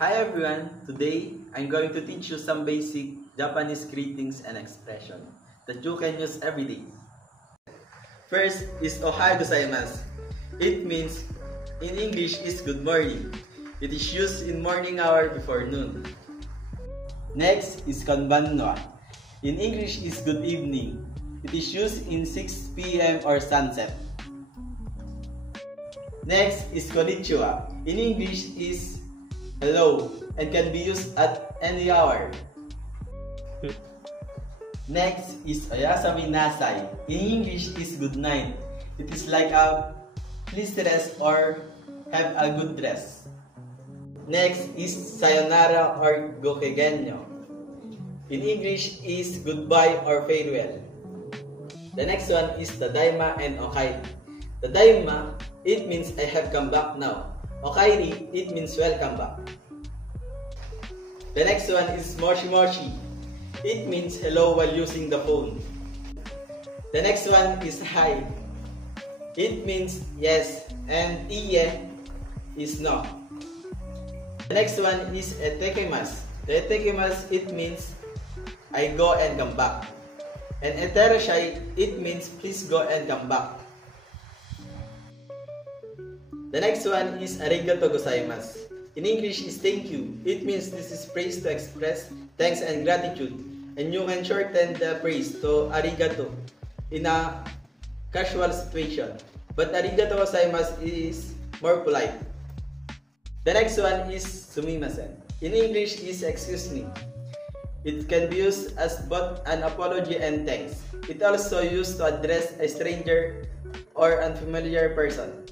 Hi everyone! Today, I'm going to teach you some basic Japanese greetings and expression that you can use every day. First is Ohayo gozaimasu. It means, in English, is good morning. It is used in morning hour before noon. Next is Konbanwa. In English is good evening. It is used in 6 p.m. or sunset. Next is Konnichiwa. In English is hello and can be used at any hour. Next is Oyasumi Nasai. In English is good night. It is like a please rest or have a good rest. Next is Sayonara or Gokigenyo. In English is goodbye or farewell. The next one is Tadaima and Okairi. Tadaima, it means I have come back now. Okairi, it means welcome back. The next one is Moshi Moshi. It means hello while using the phone. The next one is Hi. It means yes, and Iye is no. The next one is Etekimasu. The Etekimasu, it means I go and come back. And Eterashai, it means please go and come back. The next one is Arigato gozaimasu. In English is thank you. It means this is praise to express thanks and gratitude. And you can shorten the praise to arigato in a casual situation. But arigato gozaimasu is more polite. The next one is sumimasen. In English is excuse me. It can be used as both an apology and thanks. It also used to address a stranger or unfamiliar person.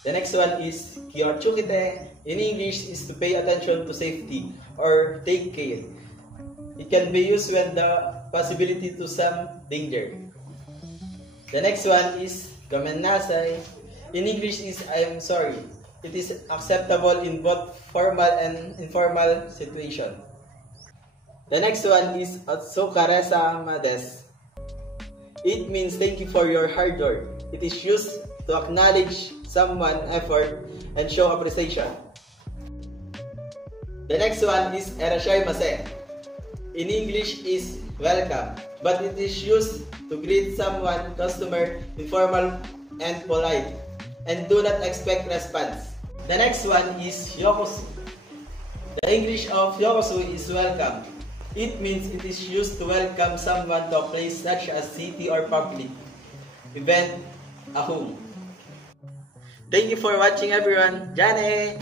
The next one is Kyochukite. In English is to pay attention to safety or take care. It can be used when the possibility to some danger. The next one is Gomennasai. In English is I am sorry. It is acceptable in both formal and informal situation. The next one is Otsukaresama desu. It means thank you for your hard work. It is used to acknowledge someone's effort and show appreciation. The next one is Erashaimase. In English is welcome, but it is used to greet someone, customer, informal and polite, and do not expect response. The next one is Yokosu. The English of Yokosu is welcome. It means it is used to welcome someone to a place such as city or public event, a home. Thank you for watching everyone. Jane!